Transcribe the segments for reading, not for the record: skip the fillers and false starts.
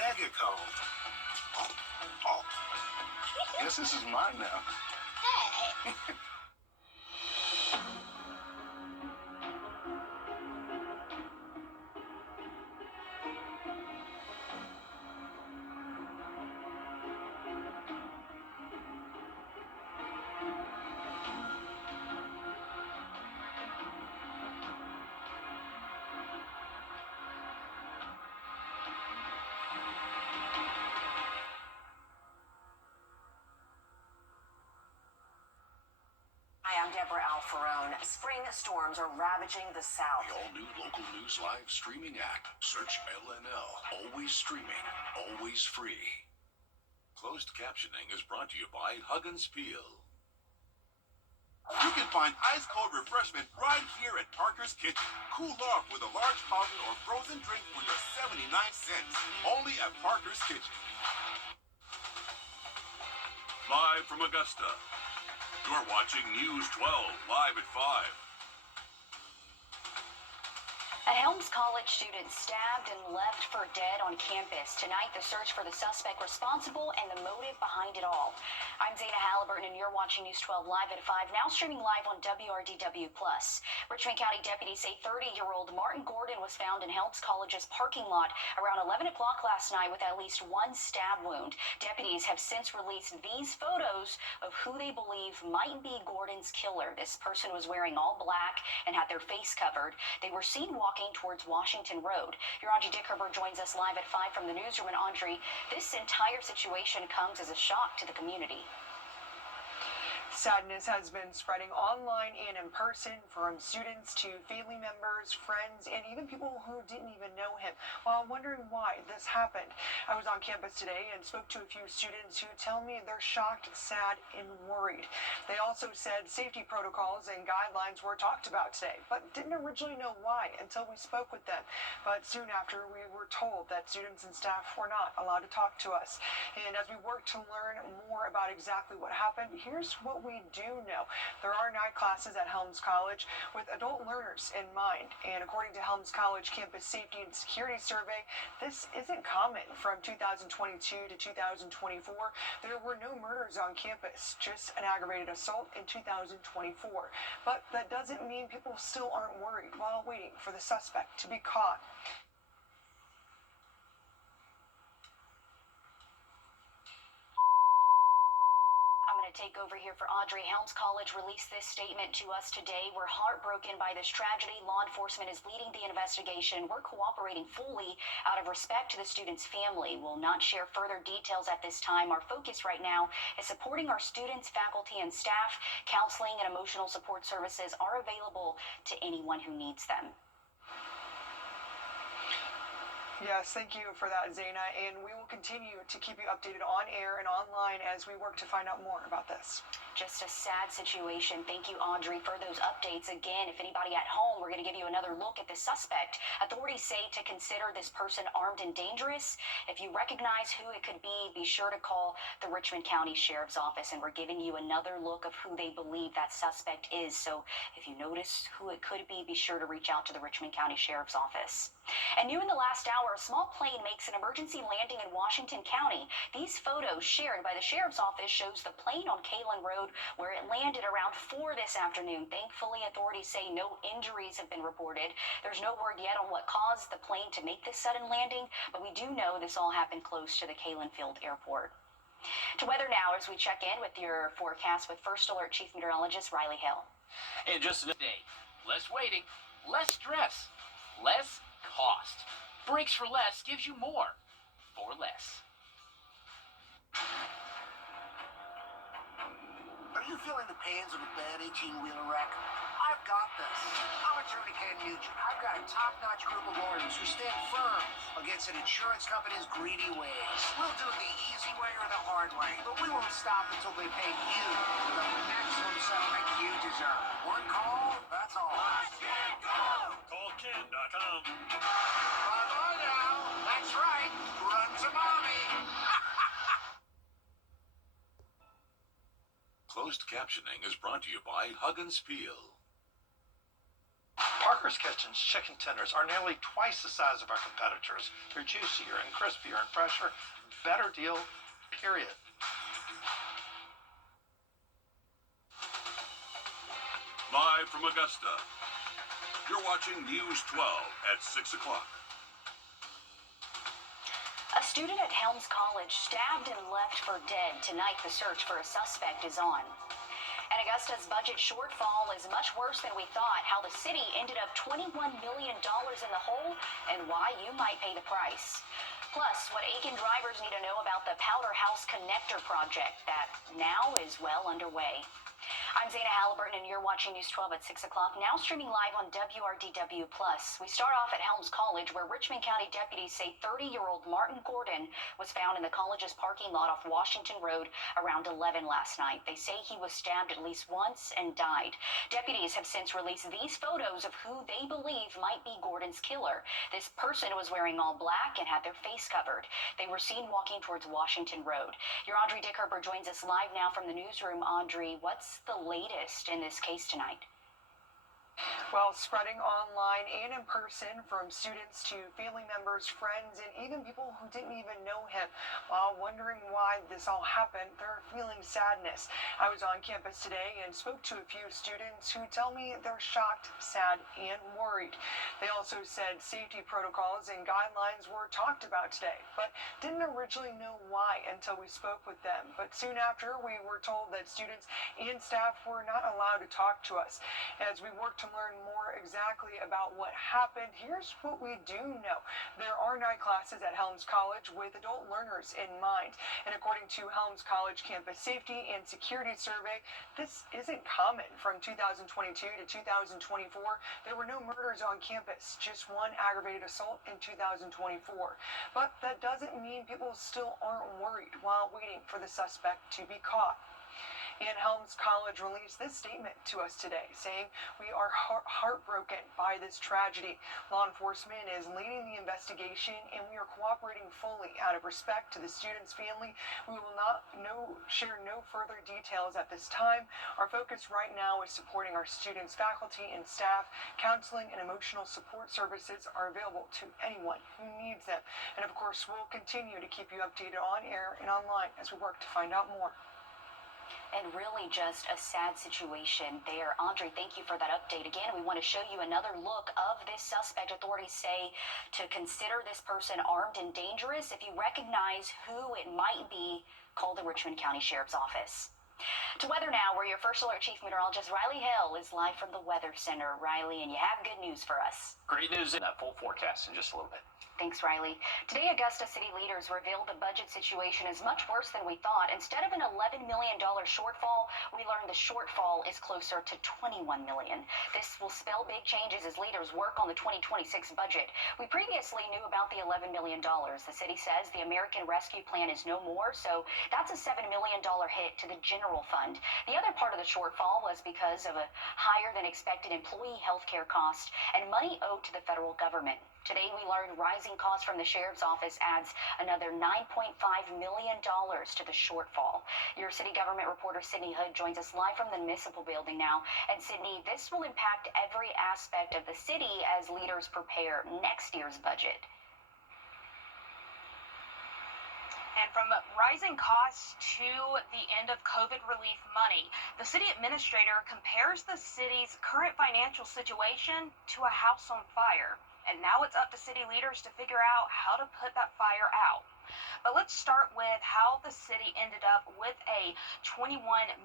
Megacone. Oh. Guess this is mine now. Hey. Spring storms are ravaging the South. The all-new local news live streaming app. Search LNL. Always streaming, always free. Closed captioning is brought to you by Huggins Peel. You can find ice-cold refreshment right here at Parker's Kitchen. Cool off with a large fountain or frozen drink for your 79 cents. Only at Parker's Kitchen. Live from Augusta. You're watching News 12 live at 5. A Helms College student stabbed and left for dead on campus. Tonight, the search for the suspect responsible and the motive behind it all. I'm Zana Halliburton, and you're watching News 12 live at 5, now streaming live on Wrdw+. Richmond County deputies say 30-year-old Martin Gordon was found in Helms College's parking lot around 11 o'clock last night with at least one stab wound. Deputies have since released these photos of who they believe might be Gordon's killer. This person was wearing all black and had their face covered. They were seen walking towards Washington Road. Your Audrey Dickerber joins us live at 5 from the newsroom. And Audrey, this entire situation comes as a shock to the community. Sadness has been spreading online and in person, from students to family members, friends, and even people who didn't even know him, while wondering why this happened. I was on campus today and spoke to a few students who tell me they're shocked, sad, and worried. They also said safety protocols and guidelines were talked about today, but didn't originally know why until we spoke with them. But soon after, we were told that students and staff were not allowed to talk to us. And as we work to learn more about exactly what happened, here's what we do know. There are night classes at Helms College with adult learners in mind. And according to Helms College Campus Safety and Security Survey, this isn't common. From 2022 to 2024, there were no murders on campus, just an aggravated assault in 2024. But that doesn't mean people still aren't worried while waiting for the suspect to be caught. Take over here for Audrey. Helms College released this statement to us today. We're heartbroken by this tragedy. Law enforcement is leading the investigation. We're cooperating fully out of respect to the student's family. We'll not share further details at this time. Our focus right now is supporting our students, faculty, and staff. Counseling and emotional support services are available to anyone who needs them. Yes, thank you for that, Zaina, and we will continue to keep you updated on air and online as we work to find out more about this. Just a sad situation. Thank you, Audrey, for those updates. Again, if anybody at home, we're going to give you another look at the suspect. Authorities say to consider this person armed and dangerous. If you recognize who it could be sure to call the Richmond County Sheriff's Office, and we're giving you another look of who they believe that suspect is. So if you notice who it could be sure to reach out to the Richmond County Sheriff's Office. And new in the last hour, a small plane makes an emergency landing in Washington County. These photos shared by the Sheriff's Office shows the plane on Kalen Road where it landed around 4 this afternoon. Thankfully, authorities say no injuries have been reported. There's no word yet on what caused the plane to make this sudden landing, but we do know this all happened close to the Kalen Field Airport. To weather now as we check in with your forecast with First Alert Chief Meteorologist Riley Hill. And just a day, less waiting, less stress, less cost. Brakes for less gives you more for less. Are you feeling the pains of a bad 18-wheeler wreck? I've got this. I'm Attorney Ken Nugent. I've got a top-notch group of lawyers who stand firm against an insurance company's greedy ways. We'll do it the easy way or the hard way, but we won't stop until they pay you the maximum settlement you deserve. One call, that's all. Let's get go! CallKen.com. Bye-bye now. That's right. Run to mommy. Closed captioning is brought to you by Huggins Peel. Parker's Kitchen's chicken tenders are nearly twice the size of our competitors. They're juicier and crispier and fresher. Better deal, period. Live from Augusta, you're watching News 12 at 6 o'clock. A student at Helms College stabbed and left for dead. Tonight, the search for a suspect is on. And Augusta's budget shortfall is much worse than we thought. How the city ended up $21 million in the hole and why you might pay the price. Plus, what Aiken drivers need to know about the Powder House Connector project that now is well underway. I'm Zana Halliburton, and you're watching News 12 at 6 o'clock, now streaming live on Wrdw+. We start off at Helms College, where Richmond County deputies say 30-year-old Martin Gordon was found in the college's parking lot off Washington Road around 11 last night. They say he was stabbed at least once and died. Deputies have since released these photos of who they believe might be Gordon's killer. This person was wearing all black and had their face covered. They were seen walking towards Washington Road. Your Audrey Dickerber joins us live now from the newsroom. Audrey, what's the latest in this case tonight? Well, spreading online and in person, from students to family members, friends, and even people who didn't even know him. While wondering why this all happened, they're feeling sadness. I was on campus today and spoke to a few students who tell me they're shocked, sad, and worried. They also said safety protocols and guidelines were talked about today, but didn't originally know why until we spoke with them. But soon after, we were told that students and staff were not allowed to talk to us. As we worked to learn more exactly about what happened, here's what we do know. There are night classes at Helms College with adult learners in mind. And according to Helms College Campus Safety and Security Survey, this isn't common. From 2022 to 2024, there were no murders on campus, just one aggravated assault in 2024. But that doesn't mean people still aren't worried while waiting for the suspect to be caught. And Helms College released this statement to us today, saying, "We are heartbroken by this tragedy. Law enforcement is leading the investigation, and we are cooperating fully out of respect to the student's family. We will not share no further details at this time. Our focus right now is supporting our students, faculty, and staff. Counseling and emotional support services are available to anyone who needs them. And of course, we'll continue to keep you updated on air and online as we work to find out more." And really just a sad situation there. Audrey, thank you for that update. Again, we want to show you another look of this suspect. Authorities say to consider this person armed and dangerous. If you recognize who it might be, call the Richmond County Sheriff's Office. To weather now, where your First Alert Chief Meteorologist Riley Hill is live from the Weather Center. Riley, and you have good news for us. Great news in that full forecast in just a little bit. Thanks, Riley. Today, Augusta city leaders revealed the budget situation is much worse than we thought. Instead of an $11 million shortfall, we learned the shortfall is closer to $21 million. This will spell big changes as leaders work on the 2026 budget. We previously knew about the $11 million. The city says the American Rescue Plan is no more, so that's a $7 million hit to the general fund. The other part of the shortfall was because of a higher than expected employee health care cost and money owed to the federal government. Today, we learned rising costs from the sheriff's office adds another $9.5 million to the shortfall. Your city government reporter, Sydney Hood, joins us live from the municipal building now. And Sydney, this will impact every aspect of the city as leaders prepare next year's budget. And from rising costs to the end of COVID relief money, the city administrator compares the city's current financial situation to a house on fire. And now it's up to city leaders to figure out how to put that fire out. But let's start with how the city ended up with a $21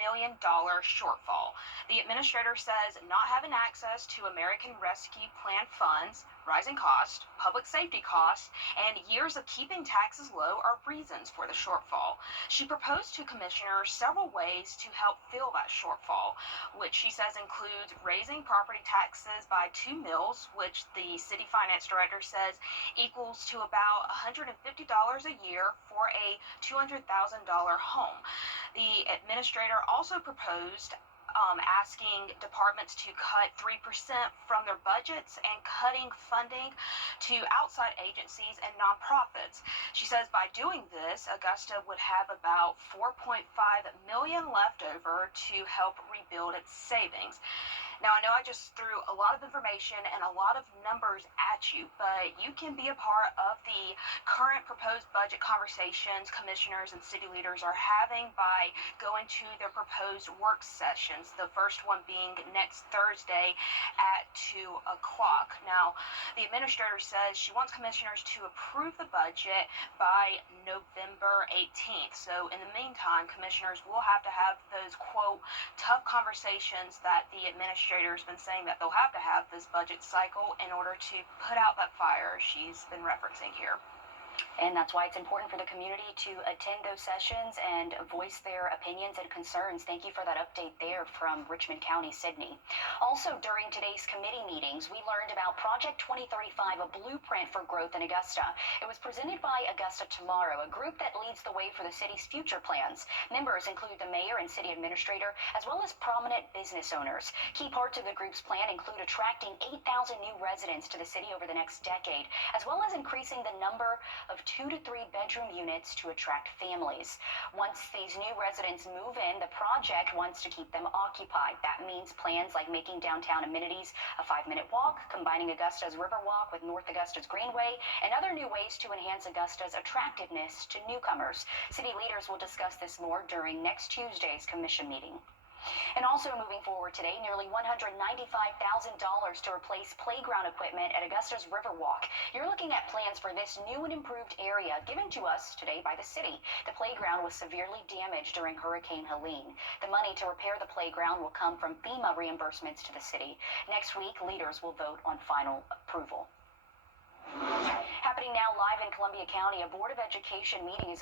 million shortfall. The administrator says not having access to American Rescue Plan funds, rising costs, public safety costs, and years of keeping taxes low are reasons for the shortfall. She proposed to commissioners several ways to help fill that shortfall, which she says includes raising property taxes by 2 mills, which the city finance director says equals to about $150 a year for a $200,000 home. The administrator also proposed asking departments to cut 3% from their budgets and cutting funding to outside agencies and nonprofits. She says by doing this, Augusta would have about $4.5 million left over to help rebuild its savings. Now, I know I just threw a lot of information and a lot of numbers at you, but you can be a part of the current proposed budget conversations commissioners and city leaders are having by going to their proposed work sessions, the first one being next Thursday at 2 o'clock. Now, the administrator says she wants commissioners to approve the budget by November 18th. So in the meantime, commissioners will have to have those, quote, tough conversations that the administrator's been saying that they'll have to have this budget cycle in order to put out that fire she's been referencing here. And that's why it's important for the community to attend those sessions and voice their opinions and concerns. Thank you for that update there from Richmond County, Sydney. Also, during today's committee meetings, we learned about Project 2035, a blueprint for growth in Augusta. It was presented by Augusta Tomorrow, a group that leads the way for the city's future plans. Members include the mayor and city administrator, as well as prominent business owners. Key parts of the group's plan include attracting 8,000 new residents to the city over the next decade, as well as increasing the number of 2 to 3 bedroom units to attract families. Once these new residents move in, the project wants to keep them occupied. That means plans like making downtown amenities a 5-minute walk, combining Augusta's Riverwalk with North Augusta's Greenway, and other new ways to enhance Augusta's attractiveness to newcomers. City leaders will discuss this more during next Tuesday's commission meeting. And also moving forward today, nearly $195,000 to replace playground equipment at Augusta's Riverwalk. You're looking at plans for this new and improved area given to us today by the city. The playground was severely damaged during Hurricane Helene. The money to repair the playground will come from FEMA reimbursements to the city. Next week, leaders will vote on final approval. Happening now live in Columbia County, a Board of Education meeting is